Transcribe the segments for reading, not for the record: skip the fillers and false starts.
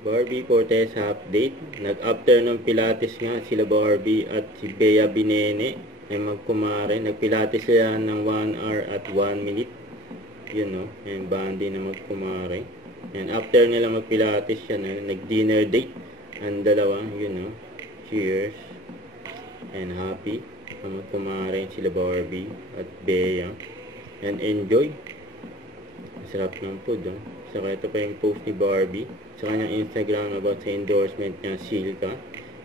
Barbie Fortesa update. Nag-after ng Pilates nga sila Barbie at si Bea Binene ay magkumare. Nag-Pilates sila ng 1 hour at 1 minute. Yun no, yung bandi na magkumare. And after nila mag-Pilates yan, nag-dinner date. Ang dalawa, yun no. Cheers. And happy. Magkumare sila Barbie at Bea. And enjoy. Sarap ng food, oh. Saka ito pa yung post ni Barbie sa kanyang Instagram about sa endorsement niya, Silka.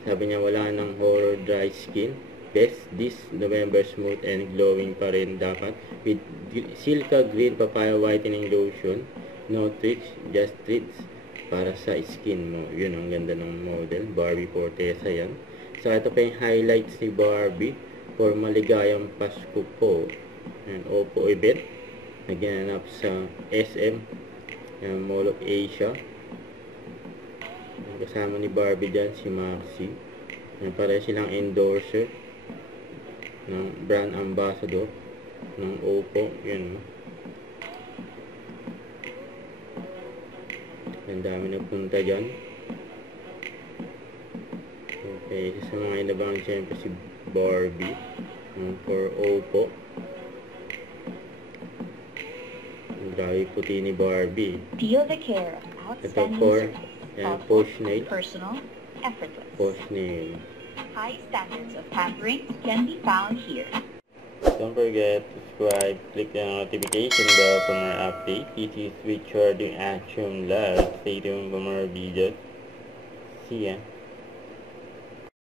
Sabi niya, wala nang horror dry skin. Best this November, smooth and glowing pa rin dapat. With Silka Green Papaya Whitening Lotion. No tricks, just treats para sa skin mo. Yun, ang ganda ng model. Barbie Fortesa yan. Saka ito pa yung highlights ni Barbie for maligayang Pasko po. And Oppo event na ginanap sa SM Mall of Asia. Kasama ni Barbie dyan si Maxi. Pare silang endorser ng brand ambassador ng Oppo. Yun. Ang dami na punta dyan. Okay, isa sa mga inabangan siyempre si Barbie for Oppo. Grabe puti ni Barbie. Feel the care of outstanding service. Post nail. Personal, effortless. Post nail. High standards of pampering can be found here. Don't forget to subscribe, click the notification bell for more updates. This is Richard in Action Live. Stay tuned for more videos. See ya.